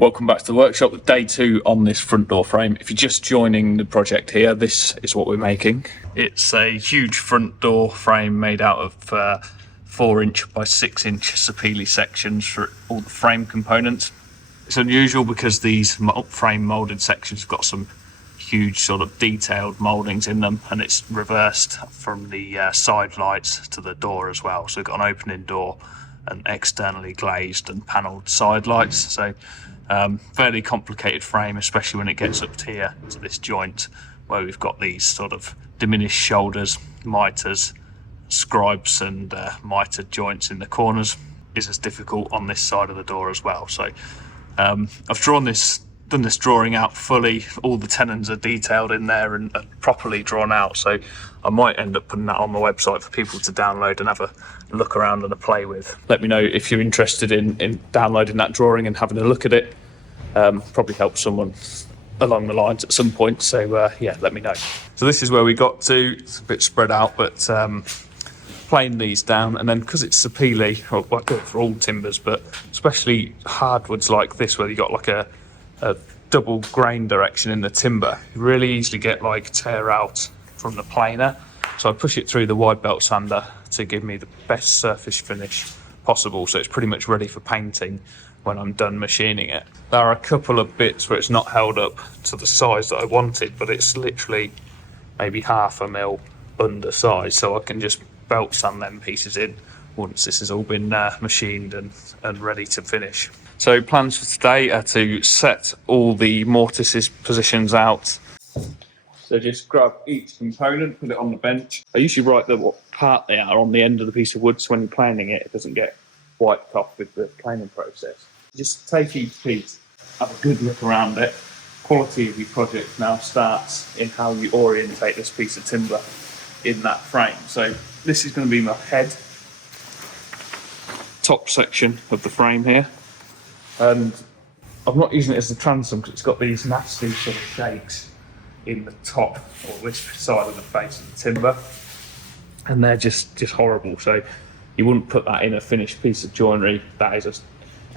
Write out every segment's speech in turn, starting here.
Welcome back to the workshop with day 2 on this front door frame. If you're just joining the project here, this is what we're making. It's a huge front door frame made out of 4" by 6" Sapele sections for all the frame components. It's unusual because these frame moulded sections have got some huge sort of detailed mouldings in them, and it's reversed from the side lights to the door as well. So we've got an opening door and externally glazed and panelled side lights. So fairly complicated frame, especially when it gets up here to this joint where we've got these sort of diminished shoulders, miters, scribes and mitered joints in the corners. Is as difficult on this side of the door as well. So I've done this drawing out fully. All the tenons are detailed in there and properly drawn out, so I might end up putting that on the website for people to download and have a look around and a play with. Let me know if you're interested in downloading that drawing and having a look at it. Probably help someone along the lines at some point, so yeah, let me know. So this is where we got to. It's a bit spread out, but playing these down, and then because it's Sapele, well, I do it for all timbers, but especially hardwoods like this where you got like a double grain direction in the timber, you really easily get like tear out from the planer. So I push it through the wide belt sander to give me the best surface finish possible, so it's pretty much ready for painting when I'm done machining it. There are a couple of bits where it's not held up to the size that I wanted, but it's literally maybe 1/2 mil undersized, so I can just belt sand them pieces in once this has all been machined and ready to finish. So plans for today are to set all the mortises positions out. So just grab each component, put it on the bench. I usually write what part they are on the end of the piece of wood, so when you're planing it, it doesn't get wiped off with the planing process. Just take each piece, have a good look around it. Quality of your project now starts in how you orientate this piece of timber in that frame. So this is going to be my head, top section of the frame here, and I'm not using it as a transom because it's got these nasty sort of shakes in the top or this side of the face of the timber, and they're just horrible. So you wouldn't put that in a finished piece of joinery. That is a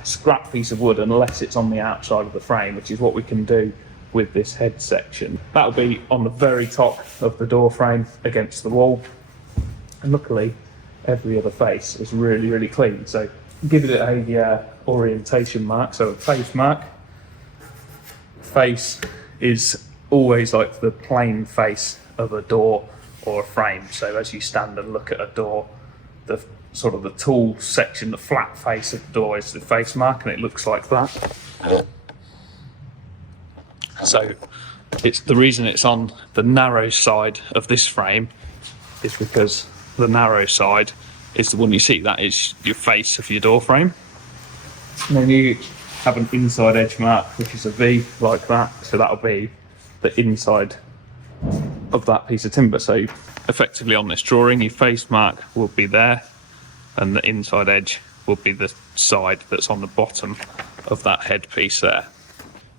scrap piece of wood unless it's on the outside of the frame, which is what we can do with this head section. That'll be on the very top of the door frame against the wall, and luckily every other face is really clean. So give it a orientation mark, so a face mark. Face is always like the plain face of a door or a frame, so as you stand and look at a door, the sort of the tool section, the flat face of the door is the face mark, and it looks like that. So it's the reason it's on the narrow side of this frame is because the narrow side is the one you see. That is your face of your door frame. And then you have an inside edge mark, which is a V like that. So that'll be the inside of that piece of timber. So effectively on this drawing, your face mark will be there, and the inside edge will be the side that's on the bottom of that head piece there.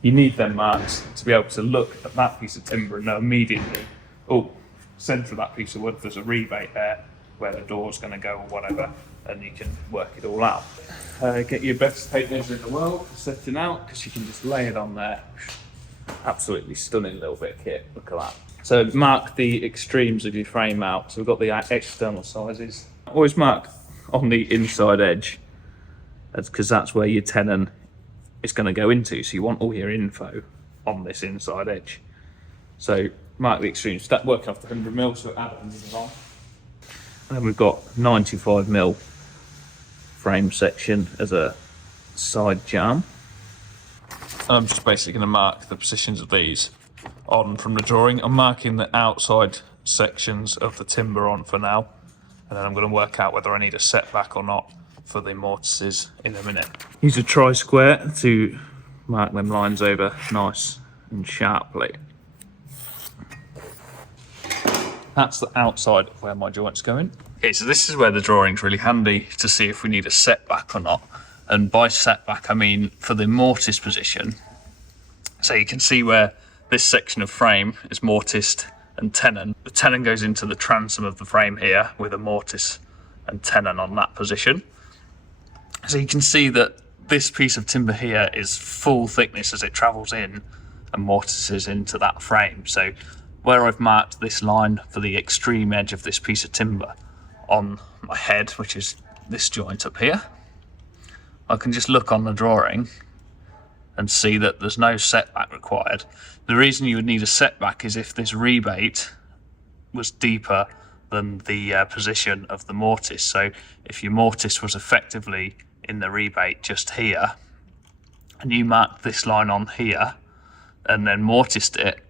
You need them marks to be able to look at that piece of timber and know immediately, oh, centre of that piece of wood, there's a rebate there where the door's going to go or whatever, and you can work it all out. Get your best tape measure in the world for setting out, because you can just lay it on there. Absolutely stunning little bit of kit, look at that. So mark the extremes of your frame out. So we've got the external sizes. Always mark on the inside edge, because that's where your tenon is going to go into, so you want all your info on this inside edge. So mark the extremes. Start working off the 100mm, so add 100 on. And then we've got 95mm frame section as a side jamb. And I'm just basically going to mark the positions of these on from the drawing. I'm marking the outside sections of the timber on for now, and then I'm going to work out whether I need a setback or not for the mortises in a minute. Use a tri-square to mark them lines over nice and sharply. That's the outside of where my joint's going. Okay, so this is where the drawing's really handy to see if we need a setback or not. And by setback, I mean for the mortise position. So you can see where this section of frame is mortised and tenon. The tenon goes into the transom of the frame here with a mortise and tenon on that position. So you can see that this piece of timber here is full thickness as it travels in and mortises into that frame. So where I've marked this line for the extreme edge of this piece of timber on my head, which is this joint up here, I can just look on the drawing and see that there's no setback required. The reason you would need a setback is if this rebate was deeper than the position of the mortise. So if your mortise was effectively in the rebate just here, and you marked this line on here and then mortised it,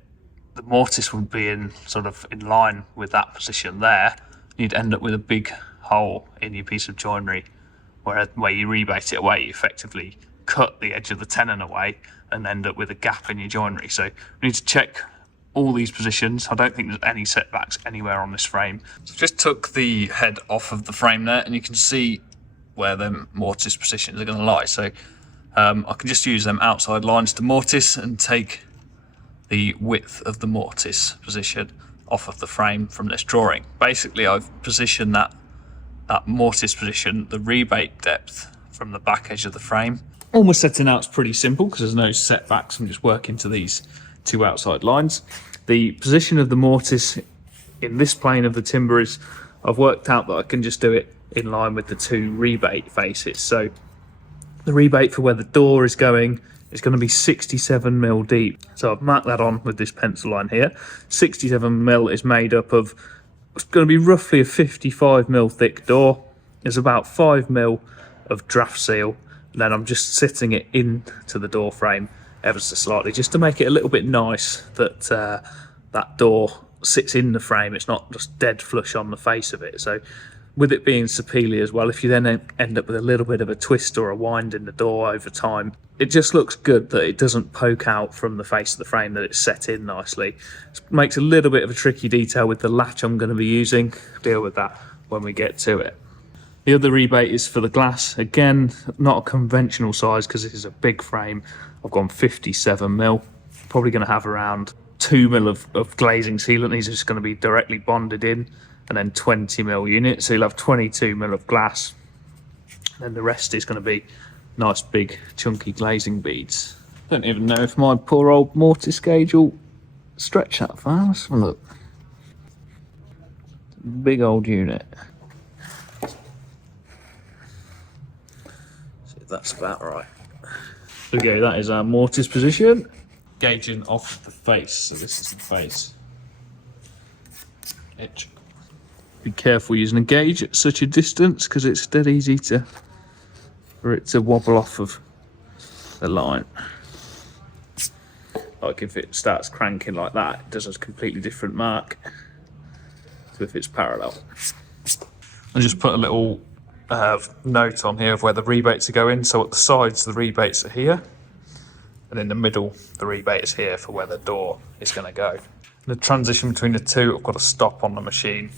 the mortise would be in sort of in line with that position there. You'd end up with a big hole in your piece of joinery where you rebate it away. You effectively cut the edge of the tenon away and end up with a gap in your joinery. So we need to check all these positions. I don't think there's any setbacks anywhere on this frame. So just took the head off of the frame there, and you can see where the mortise positions are going to lie. So I can just use them outside lines to mortise and take the width of the mortise position off of the frame from this drawing. Basically, I've positioned that mortise position, the rebate depth from the back edge of the frame. All my setting out's pretty simple because there's no setbacks. I'm just working to these two outside lines. The position of the mortise in this plane of the timber is, I've worked out that I can just do it in line with the two rebate faces. So the rebate for where the door is going is going to be 67mm deep. So I've marked that on with this pencil line here. 67mm is made up of, it's going to be roughly a 55mm thick door. There's about 5mm of draft seal. And then I'm just sitting it into the door frame ever so slightly, just to make it a little bit nice that that door sits in the frame. It's not just dead flush on the face of it. So with it being sapele as well, if you then end up with a little bit of a twist or a wind in the door over time, it just looks good that it doesn't poke out from the face of the frame, that it's set in nicely. It makes a little bit of a tricky detail with the latch I'm going to be using. Deal with that when we get to it. The other rebate is for the glass. Again, not a conventional size because this is a big frame. I've gone 57mm. Probably going to have around 2mm of glazing sealant. These are just going to be directly bonded in, and then 20mm units. So you'll have 22mm of glass. And then the rest is going to be nice big chunky glazing beads. Don't even know if my poor old mortise gauge will stretch that far. Let's have a look. Big old unit. That's about right. Okay, that is our mortise position. Gauging off the face. So this is the face edge. Be careful using a gauge at such a distance because it's dead easy for it to wobble off of the line. Like if it starts cranking like that, it does a completely different mark to if it's parallel. I just put a little note on here of where the rebates are going. So at the sides the rebates are here, and in the middle the rebate is here for where the door is going to go. The transition between the two, I've got to stop on the machine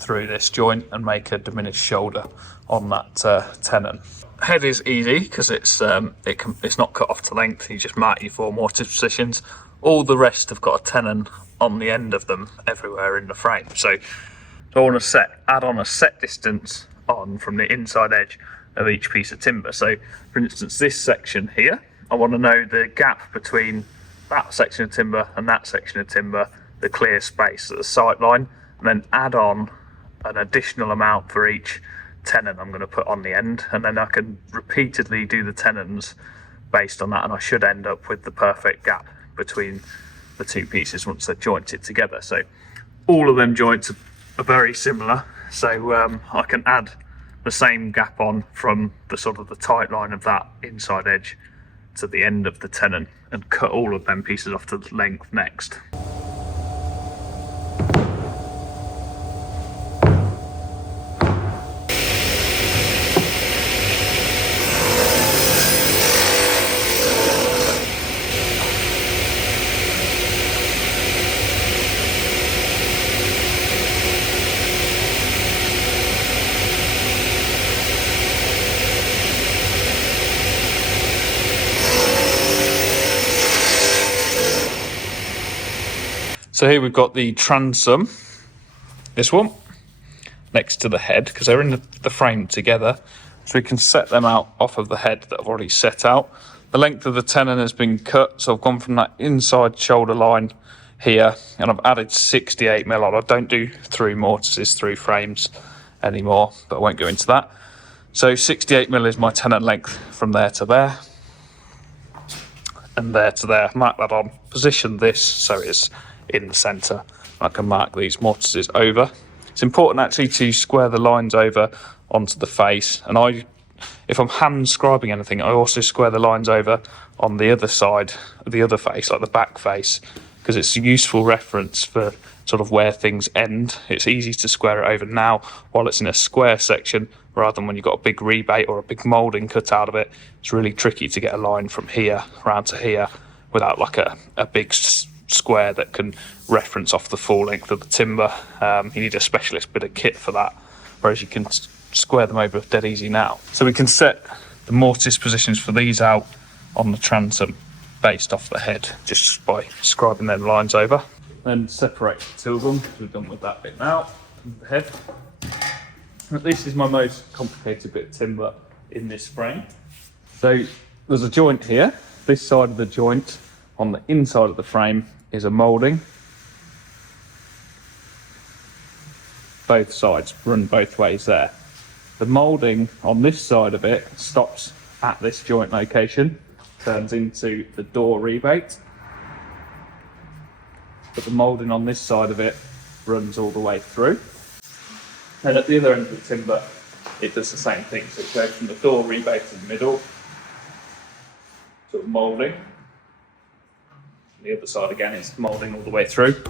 through this joint and make a diminished shoulder on that tenon. Head is easy because it's not cut off to length. You just mark your four mortise positions. All the rest have got a tenon on the end of them everywhere in the frame. So I want to add on a set distance on from the inside edge of each piece of timber. So for instance, this section here, I want to know the gap between that section of timber and that section of timber, the clear space at the sight line, and then add on an additional amount for each tenon I'm going to put on the end, and then I can repeatedly do the tenons based on that, and I should end up with the perfect gap between the two pieces once they're jointed together. So all of them joints are very similar. So I can add the same gap on from the sort of the tight line of that inside edge to the end of the tenon and cut all of them pieces off to length next. So here we've got the transom, this one, next to the head, because they're in the frame together. So we can set them out off of the head that I've already set out. The length of the tenon has been cut, so I've gone from that inside shoulder line here, and I've added 68mm on. I don't do through mortises, through frames anymore, but I won't go into that. So 68mm is my tenon length from there to there, and there to there. Mark that on, position this so it's in the centre. I can mark these mortises over. It's important actually to square the lines over onto the face, and if I'm hand scribing anything, I also square the lines over on the other side, the other face, like the back face, because it's a useful reference for sort of where things end. It's easy to square it over now while it's in a square section, rather than when you've got a big rebate or a big moulding cut out of it. It's really tricky to get a line from here around to here without like a big square that can reference off the full length of the timber. You need a specialist bit of kit for that, whereas you can square them over dead easy now. So we can set the mortise positions for these out on the transom based off the head, just by scribing them lines over. Then separate the two of them. We're done with that bit now, the head. This is my most complicated bit of timber in this frame. So there's a joint here. This side of the joint on the inside of the frame is a moulding. Both sides run both ways there. The moulding on this side of it stops at this joint location, turns into the door rebate. But the moulding on this side of it runs all the way through. And at the other end of the timber, it does the same thing. So it goes from the door rebate in the middle to the moulding. The other side again is moulding all the way through.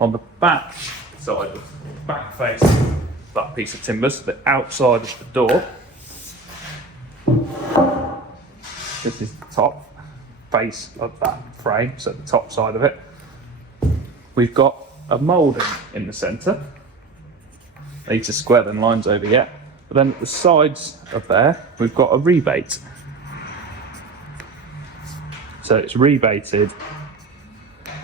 On the back side, the back face of that piece of timber, so the outside of the door, this is the top face of that frame, so the top side of it. We've got a moulding in the centre. I need to square them lines over yet. But then at the sides of there, we've got a rebate. So it's rebated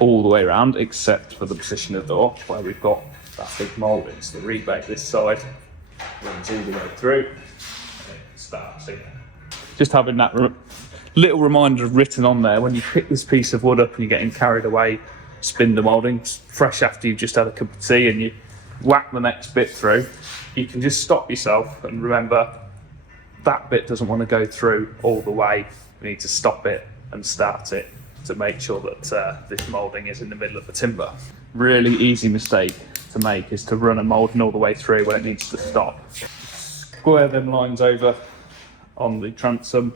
all the way around, except for the position of the door, where we've got that big moulding. So the rebate this side runs all the way through, and it starts here. Just having that little reminder written on there, when you pick this piece of wood up and you're getting carried away, spin the moulding, fresh after you've just had a cup of tea, and you whack the next bit through, you can just stop yourself and remember that bit doesn't want to go through all the way. You need to stop it and start it to make sure that this moulding is in the middle of the timber. Really easy mistake to make is to run a moulding all the way through when it needs to stop. Square them lines over on the transom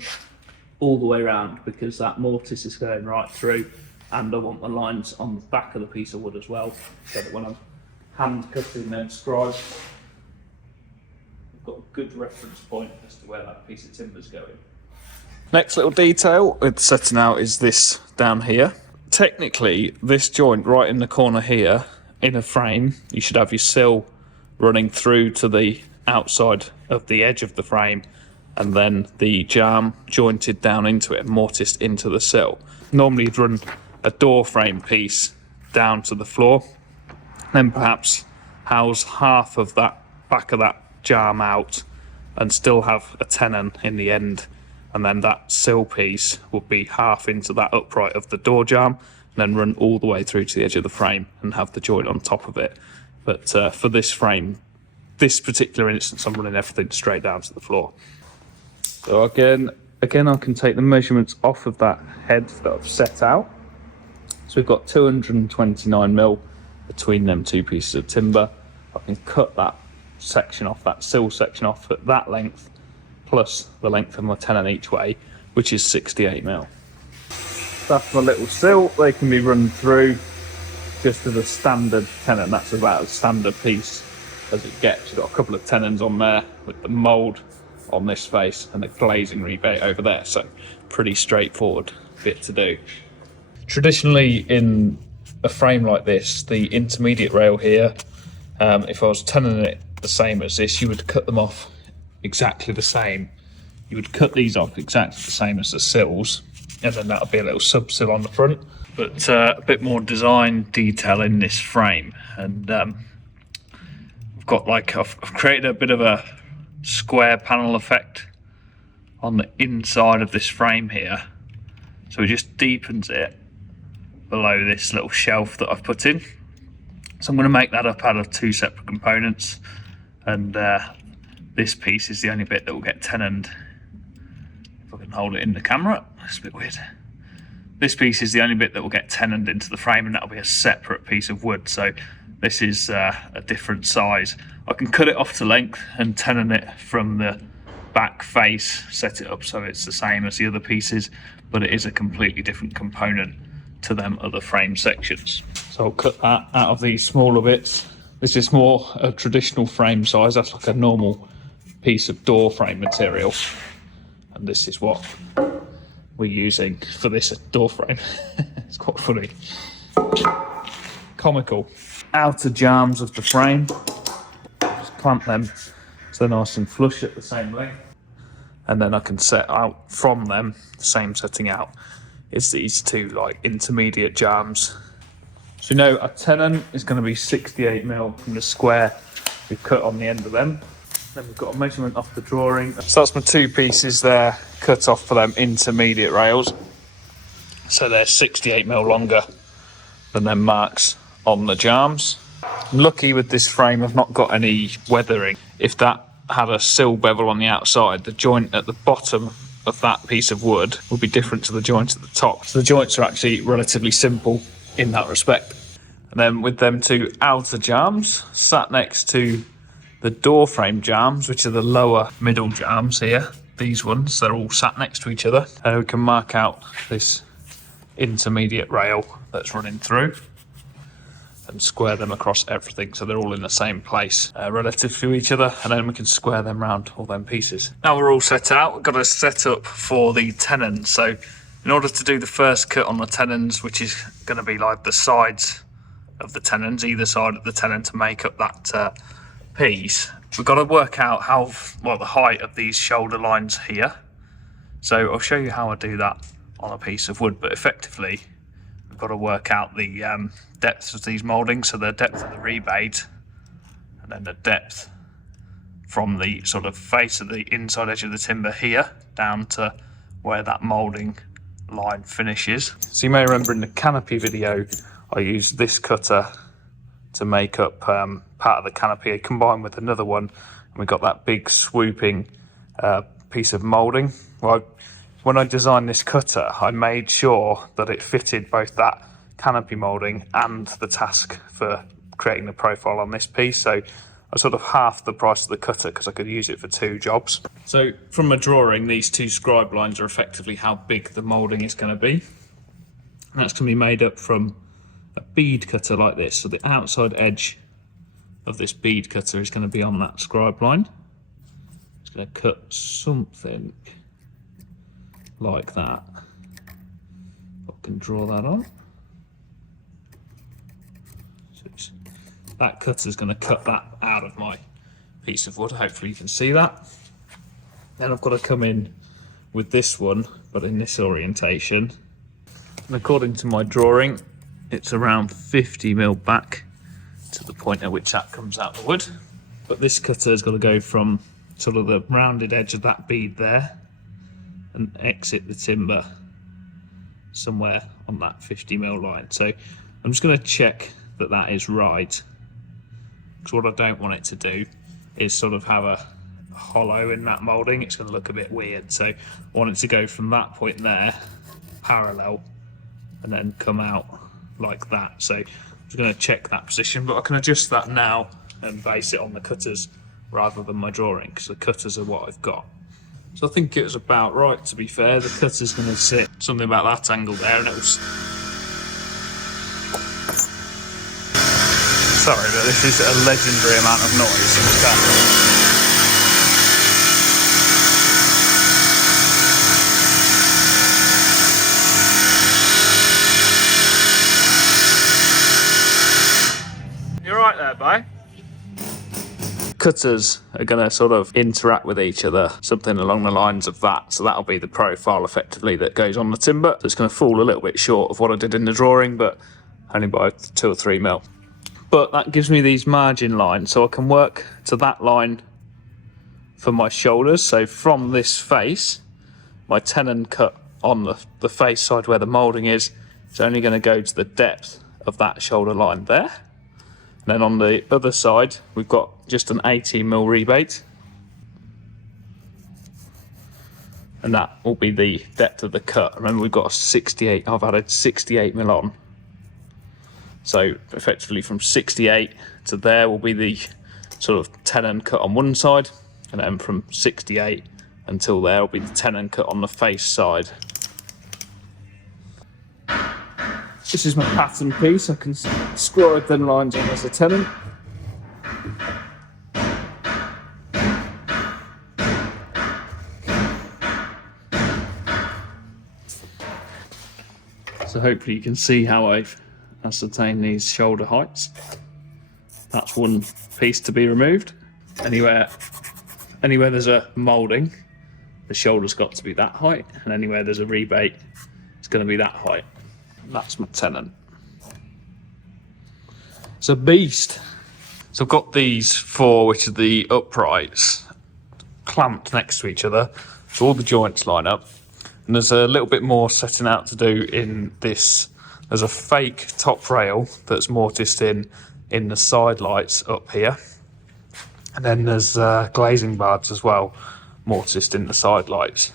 all the way around, because that mortise is going right through, and I want the lines on the back of the piece of wood as well, so that when I'm hand cutting them scribe, I've got a good reference point as to where that piece of timber is going. Next little detail with setting out is this down here. Technically, this joint right in the corner here, in a frame, you should have your sill running through to the outside of the edge of the frame, and then the jamb jointed down into it and mortised into the sill. Normally you'd run a door frame piece down to the floor, then perhaps house half of that back of that jamb out and still have a tenon in the end, and then that sill piece would be half into that upright of the door jamb, and then run all the way through to the edge of the frame and have the joint on top of it. But for this frame, this particular instance, I'm running everything straight down to the floor. So again, I can take the measurements off of that head that I've set out. So we've got 229mm between them two pieces of timber. I can cut that section off, that sill section off at that length, plus the length of my tenon each way, which is 68mm. That's my little sill. They can be run through just as a standard tenon. That's about a standard piece as it gets. You've got a couple of tenons on there with the mould on this face and the glazing rebate over there, so pretty straightforward bit to do. Traditionally in a frame like this, the intermediate rail here, if I was tenoning it the same as this, you would cut them off exactly the same. You would cut these off exactly the same as the sills, and then that would be a little sub sill on the front, but a bit more design detail in this frame. And I've created a bit of a square panel effect on the inside of this frame here. So it just deepens it below this little shelf that I've put in. So I'm going to make that up out of 2 separate components, and this piece is the only bit that will get tenoned. If I can hold it in the camera, it's a bit weird. This piece is the only bit that will get tenoned into the frame, and that'll be a separate piece of wood. So this is a different size. I can cut it off to length and tenon it from the back face, set it up so it's the same as the other pieces, but it is a completely different component to them other frame sections. So I'll cut that out of these smaller bits. This is more a traditional frame size. That's like a normal piece of door frame material, and this is what we're using for this door frame. It's quite funny, comical. Outer jambs of the frame, just clamp them so they're nice and flush at the same length, and then I can set out from them, the same setting out is these 2 like intermediate jambs. So you know a tenon is going to be 68mm from the square we've cut on the end of them. Then we've got a measurement off the drawing. So that's my 2 pieces there, cut off for them intermediate rails. So they're 68mm longer than them marks on the jambs. I'm lucky with this frame, I've not got any weathering. If that had a sill bevel on the outside, the joint at the bottom of that piece of wood would be different to the joints at the top. So the joints are actually relatively simple in that respect. And then with them 2 outer jambs sat next to the door frame jambs, which are the lower middle jambs here, these ones, they're all sat next to each other. And we can mark out this intermediate rail that's running through and square them across everything so they're all in the same place relative to each other, and then we can square them round all them pieces. Now we're all set out, we've got to set up for the tenons. So in order to do the first cut on the tenons, which is going to be like the sides of the tenons, either side of the tenon to make up that piece, we've got to work out the height of these shoulder lines here. So I'll show you how I do that on a piece of wood, but effectively we've got to work out the depths of these mouldings, so the depth of the rebate and then the depth from the sort of face of the inside edge of the timber here down to where that moulding line finishes. So you may remember in the canopy video I used this cutter to make up part of the canopy combined with another one, and we got that big swooping piece of moulding. Well, when I designed this cutter, I made sure that it fitted both that canopy moulding and the task for creating the profile on this piece. So I sort of halved the price of the cutter because I could use it for 2 jobs. So from a drawing, these 2 scribe lines are effectively how big the moulding is going to be. And that's going to be made up from a bead cutter like this. So the outside edge of this bead cutter is going to be on that scribe line. It's going to cut something like that. I can draw that on. So that cutter is going to cut that out of my piece of wood. Hopefully you can see that. Then I've got to come in with this one, but in this orientation. And according to my drawing, it's around 50mm back to the point at which that comes out the wood. But this cutter has got to go from sort of the rounded edge of that bead there and exit the timber somewhere on that 50mm line. So I'm just going to check that that is right, because what I don't want it to do is sort of have a hollow in that moulding. It's going to look a bit weird. So I want it to go from that point there parallel and then come out like that. So I'm just going to check that position, but I can adjust that now and base it on the cutters rather than my drawing, because the cutters are what I've got. So I think it was about right, to be fair. The cutter's going to sit something about that angle there, and it was... Sorry, but this is a legendary amount of noise in the camera. Bye. Cutters are going to sort of interact with each other, something along the lines of that. So that'll be the profile effectively that goes on the timber. So it's going to fall a little bit short of what I did in the drawing, but only by 2 or 3mm. But that gives me these margin lines, so I can work to that line for my shoulders. So from this face, my tenon cut on the face side where the moulding is only going to go to the depth of that shoulder line there. And then on the other side, we've got just an 18mm rebate. And that will be the depth of the cut. Remember, we've got a 68, I've added 68mm on. So effectively from 68 to there will be the sort of tenon cut on one side, and then from 68 until there will be the tenon cut on the face side. This is my pattern piece. I can score thin lines on as a tenon. So hopefully you can see how I've ascertained these shoulder heights. That's one piece to be removed. Anywhere there's a moulding, the shoulder's got to be that height, and anywhere there's a rebate, it's going to be that height. That's my tenon. It's a beast. So I've got these four, which are the uprights, clamped next to each other, so all the joints line up. And there's a little bit more setting out to do in this. There's a fake top rail that's mortised in the side lights up here. And then there's glazing bars as well, mortised in the side lights.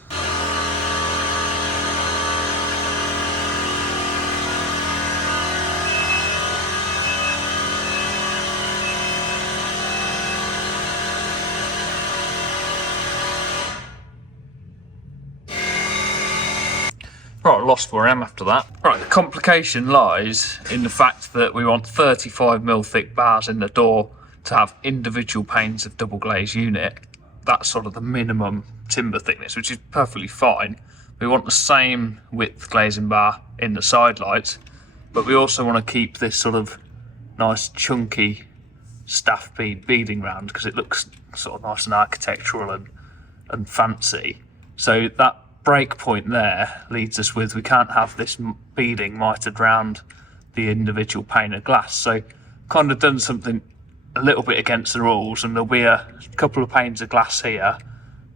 Right, I lost where I am after that. Right, the complication lies in the fact that we want 35mm thick bars in the door to have individual panes of double glazed unit. That's sort of the minimum timber thickness, which is perfectly fine. We want the same width glazing bar in the side lights, but we also want to keep this sort of nice chunky staff bead beading round because it looks sort of nice and architectural and fancy. So that break point there leads us with, we can't have this beading mitered round the individual pane of glass. So kind of done something a little bit against the rules, and there'll be a couple of panes of glass here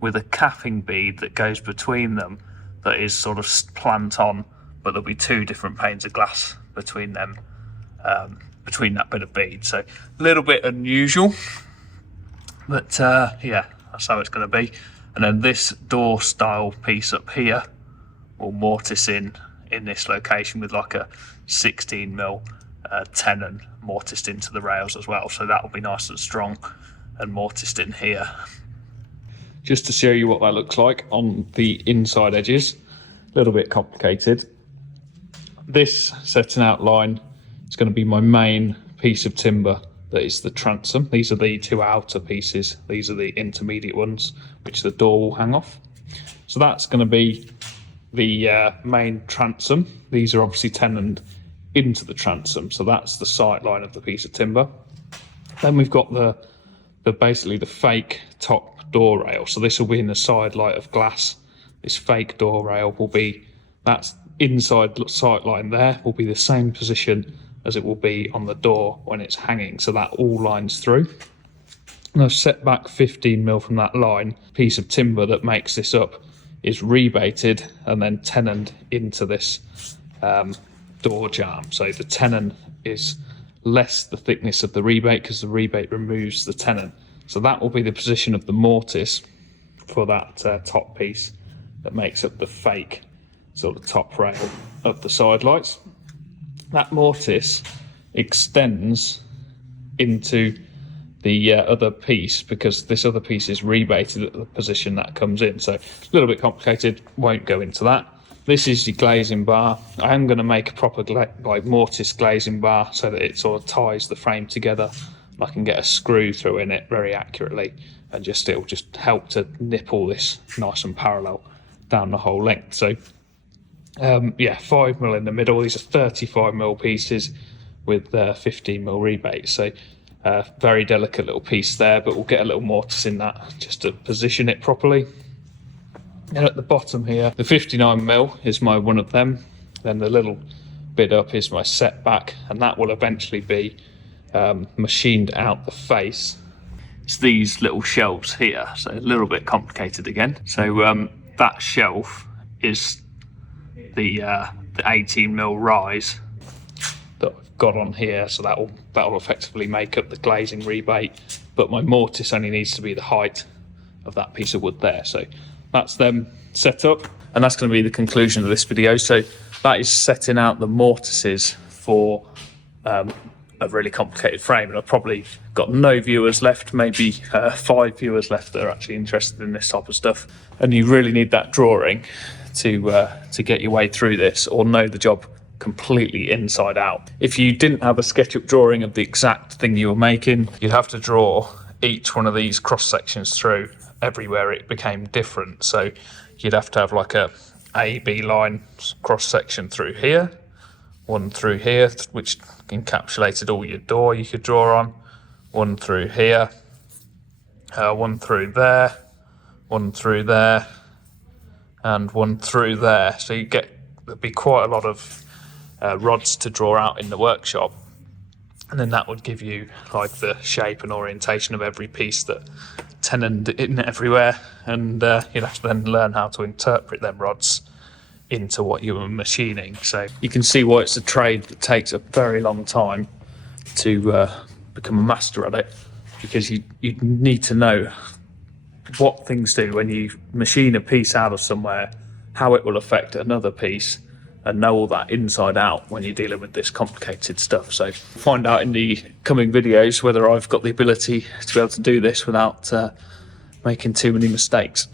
with a capping bead that goes between them that is sort of plant on, but there'll be two different panes of glass between them, between that bit of bead. So a little bit unusual, but yeah, that's how it's going to be. And then this door style piece up here will mortise in this location with like a 16mm tenon mortised into the rails as well. So that will be nice and strong and mortised in here. Just to show you what that looks like on the inside edges, a little bit complicated. This setting out line is going to be my main piece of timber. That is the transom. These are the two outer pieces. These are the intermediate ones, which the door will hang off. So that's going to be the main transom. These are obviously tenoned into the transom. So that's the sight line of the piece of timber. Then we've got the basically the fake top door rail. So this will be in the side light of glass. This fake door rail will be, that's inside sight line there, will be the same position as it will be on the door when it's hanging, so that all lines through. And I've set back 15mm from that line. Piece of timber that makes this up is rebated and then tenoned into this door jamb. So the tenon is less the thickness of the rebate because the rebate removes the tenon. So that will be the position of the mortise for that top piece that makes up the fake sort of top rail of the side lights. That mortise extends into the other piece because this other piece is rebated at the position that comes in. So a little bit complicated, won't go into that. This is your glazing bar. I am going to make a proper mortise glazing bar so that it sort of ties the frame together. I can get a screw through in it very accurately, and it'll just help to nip all this nice and parallel down the whole length. So yeah, 5mm in the middle. These are 35mm pieces with 15mm rebate. So very delicate little piece there, but we'll get a little mortise in that just to position it properly. And at the bottom here, the 59mm is my one of them. Then the little bit up is my setback, and that will eventually be machined out the face. It's these little shelves here, so a little bit complicated again. So that shelf is the 18mm rise that I've got on here, so that'll effectively make up the glazing rebate, but my mortise only needs to be the height of that piece of wood there. So that's them set up, and that's going to be the conclusion of this video. So that is setting out the mortises for a really complicated frame, and I've probably got no viewers left, maybe 5 viewers left that are actually interested in this type of stuff. And you really need that drawing to get your way through this, or know the job completely inside out. If you didn't have a SketchUp drawing of the exact thing you were making, you'd have to draw each one of these cross sections through everywhere it became different. So you'd have to have like a B line cross section through here, one through here, which encapsulated all your door you could draw on, one through here, one through there, one through there, and one through there. So there'd be quite a lot of rods to draw out in the workshop, and then that would give you like the shape and orientation of every piece that tenoned in everywhere, and you'd have to then learn how to interpret them rods into what you were machining. So you can see why it's a trade that takes a very long time to become a master at it, because you need to know what things do when you machine a piece out of somewhere, how it will affect another piece, and know all that inside out when you're dealing with this complicated stuff. So find out in the coming videos whether I've got the ability to be able to do this without making too many mistakes.